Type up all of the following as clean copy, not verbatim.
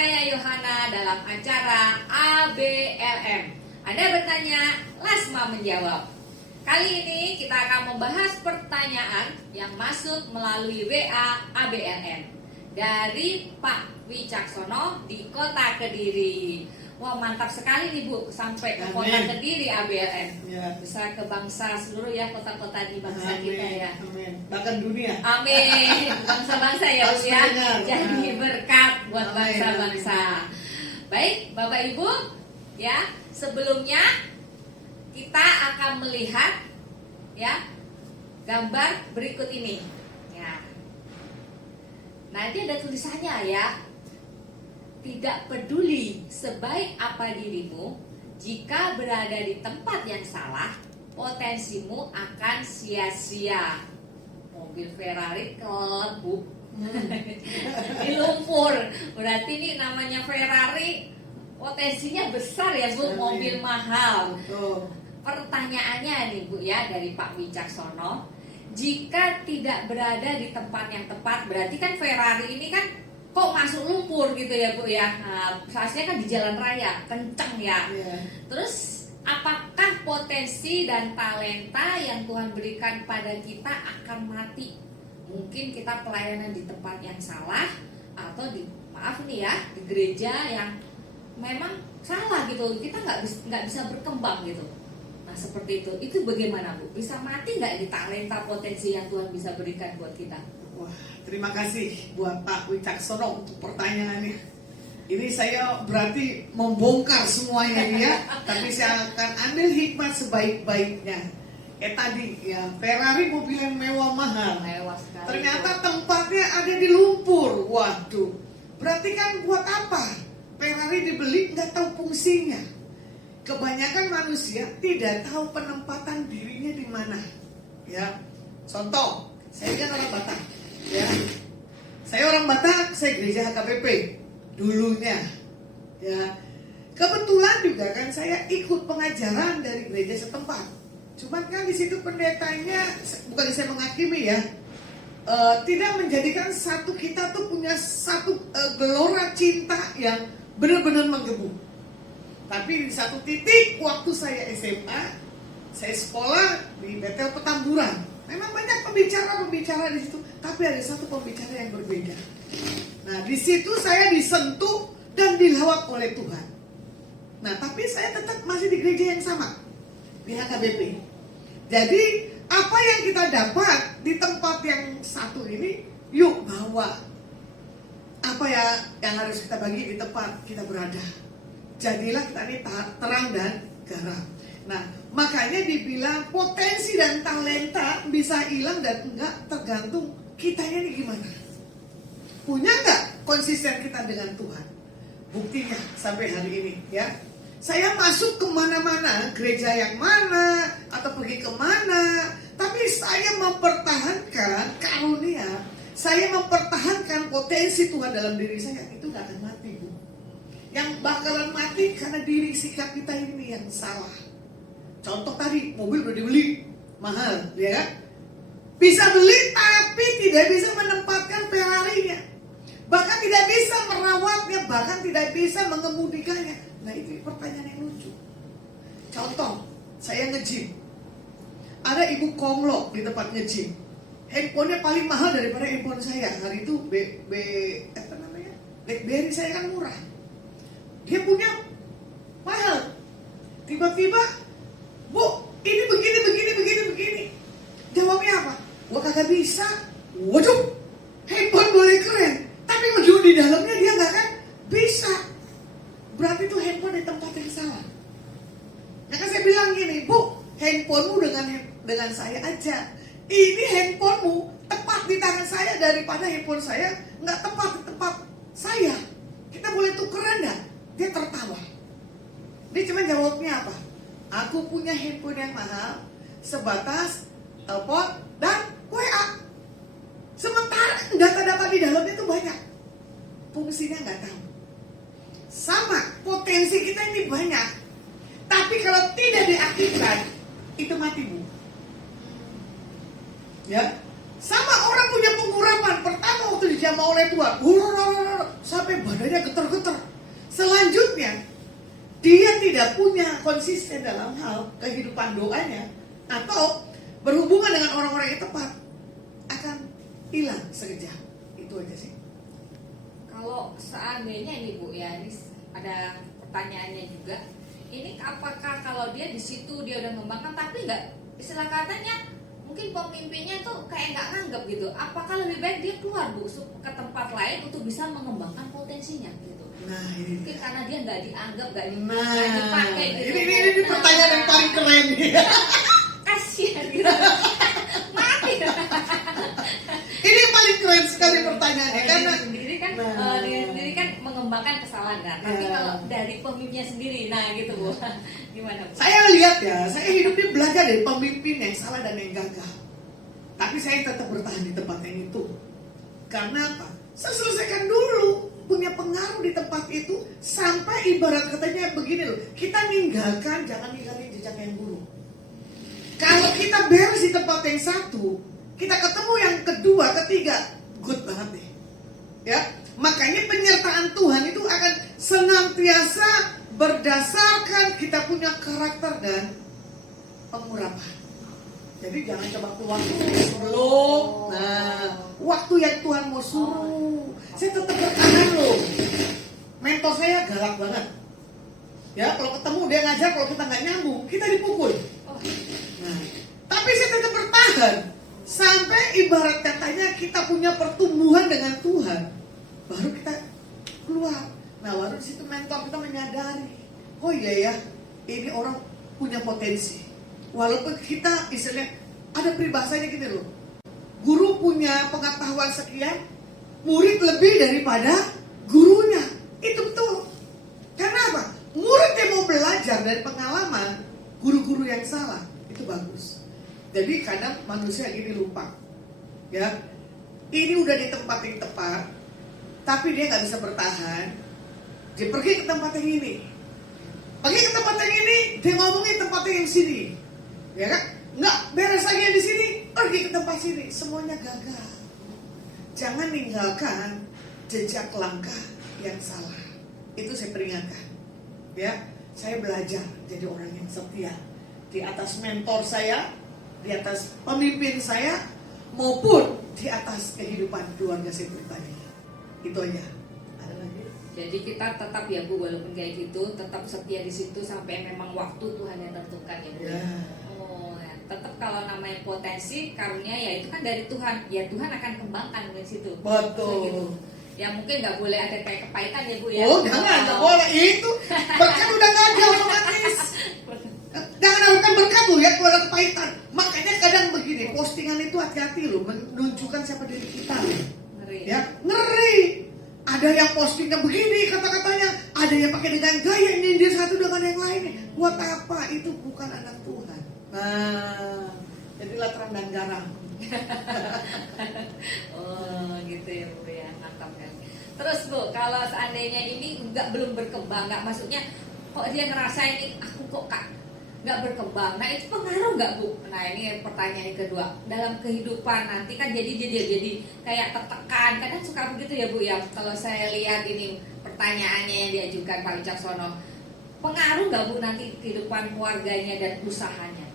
saya Yohana dalam acara ABLM. Anda bertanya, Lasma menjawab. Kali ini kita akan membahas pertanyaan yang masuk melalui WA ABLM dari Pak Wicaksono di Kota Kediri. Wah, mantap sekali nih Bu, sampai ke Kota Kediri ABLM. Ya. Bisa ke bangsa seluruh ya, kota-kota di bangsa Amin. kita ya. Amin. Bahkan dunia. Amin. Bangsa-bangsa ya Bu ya. Jadi berkat buat Amin. bangsa-bangsa. Baik, Bapak Ibu, ya, sebelumnya kita akan melihat ya gambar berikut ini. Ya. Nah, ini ada tulisannya ya. Tidak peduli sebaik apa dirimu, jika berada di tempat yang salah, potensimu akan sia-sia. Mobil Ferrari kelebuk di lumpur. Berarti ini namanya Ferrari, potensinya besar ya Bu, mobil mahal. Betul. Pertanyaannya nih Bu ya, dari Pak Wicaksono, jika tidak berada di tempat yang tepat, berarti kan Ferrari ini kan kok masuk lumpur gitu ya Bu ya. Nah, seharusnya kan di jalan raya kenceng ya. Terus apakah potensi dan talenta yang Tuhan berikan pada kita akan mati? Mungkin kita pelayanan di tempat yang salah, atau di, maaf nih ya, di gereja yang memang salah gitu, kita nggak bisa berkembang gitu. Nah seperti itu bagaimana Bu? Bisa mati nggak di talenta potensi yang Tuhan bisa berikan buat kita? Wah, terima kasih buat Pak Wicaksono untuk pertanyaannya. Ini saya berarti membongkar semuanya ya, tapi saya akan ambil hikmat sebaik-baiknya. Tadi ya, Ferrari mobil yang mewah mahal. Mewah sekali. Ternyata tempatnya ada di lumpur. Waduh, berarti kan buat apa? Ferrari dibeli nggak tahu fungsinya. Kebanyakan manusia tidak tahu penempatan dirinya di mana. Ya, contoh, saya kan orang Batak. Ya, saya orang Batak, saya gereja HKBP dulunya. Ya, kebetulan juga kan saya ikut pengajaran dari gereja setempat. Cuman kan di situ pendetanya, bukan saya menghakimi ya, tidak menjadikan satu kita tuh punya satu gelora cinta yang benar-benar menggebu. Tapi di satu titik waktu saya SMA, saya sekolah di Betel Petamburan. Memang banyak pembicara di situ, tapi ada satu pembicara yang berbeda. Nah, di situ saya disentuh dan dilawat oleh Tuhan. Nah, tapi saya tetap masih di gereja yang sama, di HKBP. Jadi, apa yang kita dapat di tempat yang satu ini, yuk bawa. Apa ya yang harus kita bagi di tempat kita berada. Jadilah kita ini terang dan garam. Nah, makanya dibilang potensi dan talenta bisa hilang dan enggak tergantung kitanya ini gimana. Punya enggak konsisten kita dengan Tuhan? Buktinya sampai hari ini ya. Saya masuk kemana-mana, gereja yang mana, atau pergi kemana, tapi saya mempertahankan karunia, saya mempertahankan potensi Tuhan dalam diri saya, itu gak akan mati Bu. Yang bakalan mati karena diri sikap kita ini yang salah. Contoh tadi, mobil udah dibeli mahal, ya kan? Bisa beli tapi tidak bisa menempatkan Ferrari-nya. Bahkan tidak bisa merawatnya, bahkan tidak bisa mengemudikannya. Nah itu pertanyaan yang lucu. Contoh, saya nge-gym. Ada ibu konglok di tempat nge-gym. Handphonenya paling mahal daripada handphone saya. Hari itu BlackBerry saya kan murah. Dia punya mahal. Tiba-tiba, Bu, ini begini. Jawabnya apa? Gua kagak bisa. Waduh, handphone boleh keren, tapi menuju di dalamnya dia nggak kan bisa. Berarti itu handphone di tempat yang salah. Nah kan saya bilang gini, Bu, handphonemu dengan saya aja. Ini handphonemu tepat di tangan saya daripada handphone saya nggak tepat di tempat saya. Kita boleh tukeran nggak? Dia tertawa. Dia cuma jawabnya apa? Aku punya handphone yang mahal, sebatas telepon dan WA. Sementara data-data di dalamnya itu banyak, fungsinya nggak tahu. Sama, potensi kita ini banyak, tapi kalau tidak diaktifkan, itu mati Bu. Ya, sama orang punya pengurapan. Pertama waktu di dijamah oleh Tuhan. Sampai badannya getar-getar. Selanjutnya, dia tidak punya konsisten dalam hal kehidupan doanya atau berhubungan dengan orang-orang yang tepat, akan hilang sekejap. Itu aja sih. Kalau seandainya ini Bu ya, ini ada pertanyaannya juga. Ini apakah kalau dia di situ dia udah mengembangkan tapi nggak, istilah katanya mungkin pemimpinnya tuh kayak nggak nganggap gitu. Apakah lebih baik dia keluar Bu ke tempat lain untuk bisa mengembangkan potensinya gitu? Nah, ini Mungkin karena dia nggak dianggap, nggak nah, dipakai gitu. ini pertanyaan yang paling keren nih. Kasihan gitu. Mati. Ini yang paling keren sekali pertanyaannya karena Diri kan Nah. diri sendiri kan mengembangkan kesalahan kan. Tapi Ya. kalau dari pemimpinnya sendiri, nah gitu Bu. Gimana Bu? saya lihat ya, saya hidup ini belajar dari pemimpin yang salah dan yang gagal. Tapi saya tetap bertahan di tempat yang itu. Karena apa? Saya selesaikan dulu punya pengaruh di tempat itu sampai ibarat katanya begini loh, kita ninggalkan, jangan ninggalin jejak yang buruk. Kalau kita beres di tempat yang satu, kita ketemu yang kedua, ketiga, good banget deh. Ya, makanya penyertaan Tuhan itu akan senantiasa berdasarkan kita punya karakter dan pengurapan. Jadi jangan coba keluar sebelum, nah, waktu yang Tuhan mau suruh, saya tetap bertahan loh. Mentor saya galak banget. Ya, kalau ketemu dia ngajar, kalau kita nggak nyambung, kita dipukul. Nah, tapi saya tetap bertahan sampai ibarat katanya kita punya pertumbuhan dengan Tuhan, baru kita keluar. Nah, baru di situ mentor kita menyadari, oh iya ya, ini orang punya potensi. Walaupun kita istilahnya ada peribahasanya gini loh, guru punya pengetahuan sekian, murid lebih daripada gurunya. Itu betul. Karena apa? Murid yang mau belajar dari pengalaman guru-guru yang salah, itu bagus. Jadi kadang manusia gini lupa, ya, ini udah di tempat yang tepat, tapi dia nggak bisa bertahan. Dia pergi ke tempat yang ini, pergi ke tempat yang ini, dia ngomongin tempat yang sini, ya kan? Nggak beres lagi yang di sini, pergi ke tempat sini, semuanya gagal. Jangan ninggalkan jejak langkah yang salah. Itu saya peringatkan, ya. Saya belajar jadi orang yang setia di atas mentor saya, di atas pemimpin saya, maupun di atas kehidupan keluarga saya pribadi. Itu aja. Ada lagi? Jadi kita tetap ya Bu, walaupun kayak gitu, tetap setia di situ sampai memang waktu Tuhan yang tentukan ya Bu. Ya. Oh, ya. Tetap kalau namanya potensi, karunia ya itu kan dari Tuhan. Ya Tuhan akan kembangkan di situ. Betul. Gitu. Ya mungkin nggak boleh ada kayak kepahitan ya Bu ya. Oh, jangan, nggak boleh. Itu berkat udah nggak ada otomatis. Jangan harapkan berkat loh ya, kalau ada kepahitan. Makanya kadang begini, postingan itu hati-hati loh, menunjukkan siapa diri kita. Ngeri. Ya, ngeri. Ada yang postingnya begini kata-katanya, ada yang pakai dengan gaya nyindir satu dengan yang lain. Buat apa? Itu bukan anak Tuhan. Nah, jadilah terang dan garam. Oh gitu ya Bu ya, mantap kan. Terus Bu, kalau seandainya ini belum berkembang, nggak, maksudnya kok dia ngerasa ini aku kok nggak berkembang, nah itu pengaruh nggak Bu? Nah ini pertanyaan yang kedua, dalam kehidupan nanti kan jadi kayak tertekan, kadang suka begitu ya Bu ya. Kalau saya lihat ini pertanyaannya yang diajukan Pak Wicaksono, pengaruh nggak Bu nanti kehidupan keluarganya dan usahanya?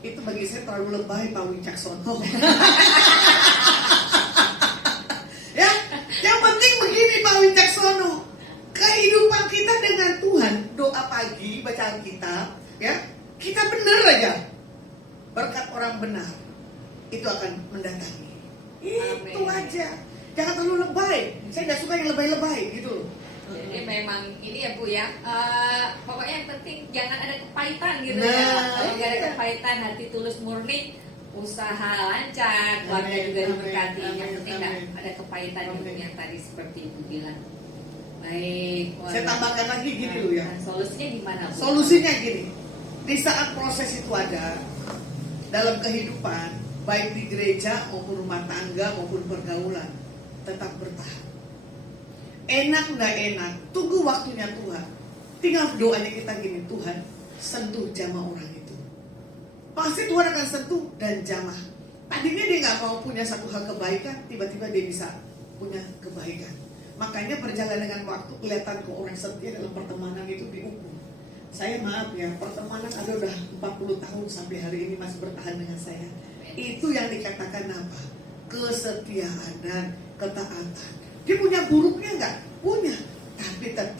Itu bagi saya terlalu lebay Pak Wicaksono. Ya, yang penting begini Pak Wicaksono, kehidupan kita dengan Tuhan, doa pagi, bacaan Alkitab, ya, kita benar aja, berkat orang benar itu akan mendatangi. Itu Amin. aja, jangan terlalu lebay. Saya nggak suka yang lebay-lebay gitu loh. Jadi memang ini ya Bu ya, pokoknya yang penting jangan ada kepahitan gitu ya. Nah, Kalau nggak ada iya. kepahitan, hati tulus murni, usaha lancar, keluarga Amin, juga amin, diberkati. Yang amin, penting nggak amin. ada kepahitan ya, Bu, Amin. yang tadi seperti Ibu bilang. Baik. Saya tambahkan lagi gini loh ya. Nah, solusinya gimana Bu? Solusinya gini, di saat proses itu ada dalam kehidupan, baik di gereja maupun rumah tangga maupun pergaulan, tetap bertahan. Enak nggak enak, tunggu waktunya Tuhan. Tinggal doanya kita gini, Tuhan sentuh jamah orang itu. Pasti Tuhan akan sentuh dan jamah. Tadinya dia nggak mau punya satu hal kebaikan, tiba-tiba dia bisa punya kebaikan. Makanya berjalan dengan waktu kelihatan ke orang setia dalam pertemanan itu diukur. Saya maaf ya, pertemanan ada udah 40 tahun sampai hari ini masih bertahan dengan saya. Itu yang dikatakan apa? Kesetiaan dan ketaatan. Dia punya buruknya nggak? Punya, tapi tetap.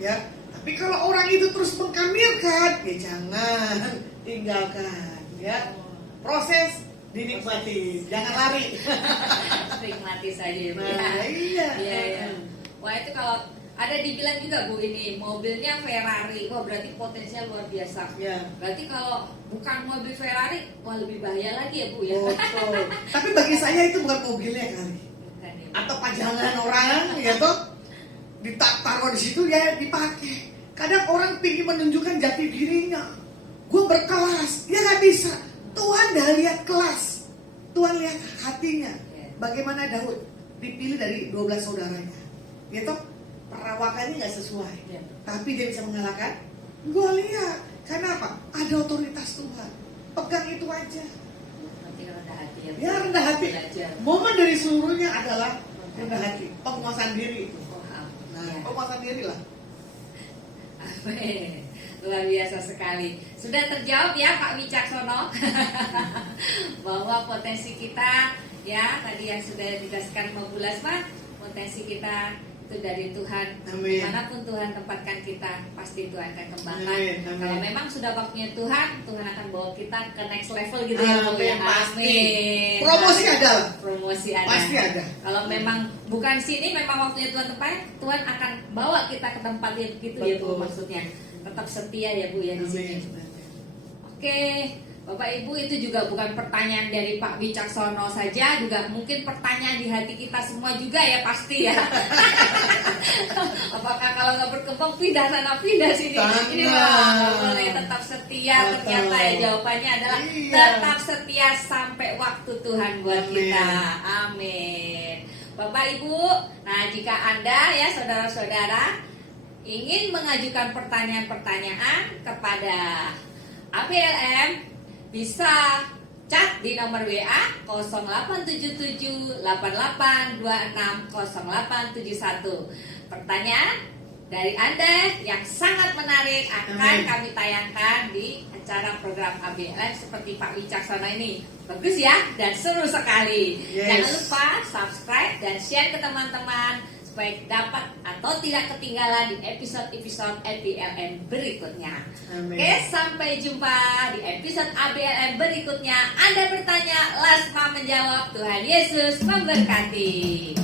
Ya, tapi kalau orang itu terus mengkamilkan, ya jangan tinggalkan. Ya, proses dinikmati, jangan lari. Nikmati saja ya, Bu. Nah, iya. Iya. Wah, itu kalau ada dibilang juga Bu, ini mobilnya Ferrari, wah berarti potensial luar biasa. Ya. Berarti kalau bukan mobil Ferrari, wah lebih bahaya lagi ya Bu ya. Betul. Tapi bagi saya itu bukan mobilnya kali. Bukan ya. Atau pajangan orang, ya toh, ditaruh di situ ya dipakai. Kadang orang ingin menunjukkan jati dirinya. Gue berkelas, dia nggak bisa. Tuhan dah lihat kelas, Tuhan lihat hatinya. Bagaimana Daud dipilih dari 12 saudaranya, ya toh, perawakannya nggak sesuai, tapi dia bisa mengalahkan Goliat. Karena apa? Ada otoritas Tuhan. Pegang itu aja. Nanti rendah hati ya. Ya rendah hati. Belajar. Momen dari seluruhnya adalah rendah hati, penguasaan diri itu. Oh, Nah, ya. penguasaan diri lah. Amin. Luar biasa sekali. Sudah terjawab ya Pak Wicaksono bahwa potensi kita ya tadi yang sudah dijelaskan Mbak Bulasma, potensi kita itu dari Tuhan. Amin. Dimanapun Tuhan tempatkan kita, pasti Tuhan akan kembangkan. Amin, amin. Kalau memang sudah waktunya Tuhan, Tuhan akan bawa kita ke next level gitu ya Bu ya. Amin, pasti. Amin. Promosi ada lah. Promosi ada. Pasti ada. Kalau memang bukan sini, memang waktunya Tuhan tempatnya, Tuhan akan bawa kita ke tempat yang gitu ya Bu, Betul. maksudnya. Tetap setia ya Bu ya di sini. Amin. Oke, Bapak Ibu, itu juga bukan pertanyaan dari Pak Wicaksono saja, juga mungkin pertanyaan di hati kita semua juga ya pasti ya. Apakah kalau nggak berkembang pindah sana pindah sini? Ini mah boleh tetap setia. Betul. Ternyata ya jawabannya adalah Iya. tetap setia sampai waktu Tuhan buat Amin. kita. Amin. Bapak Ibu, nah jika Anda ya saudara-saudara ingin mengajukan pertanyaan-pertanyaan kepada ABLM, bisa chat di nomor WA 087788260871. Pertanyaan dari Anda yang sangat menarik akan Amin. kami tayangkan di acara program ABLM seperti Pak Wicaksono ini. Bagus ya dan seru sekali. Yes. Jangan lupa subscribe dan share ke teman-teman supaya dapat atau tidak ketinggalan di episode-episode ABLM berikutnya. Amin. Oke, sampai jumpa di episode ABLM berikutnya. Anda bertanya, Lasma menjawab. Tuhan Yesus memberkati.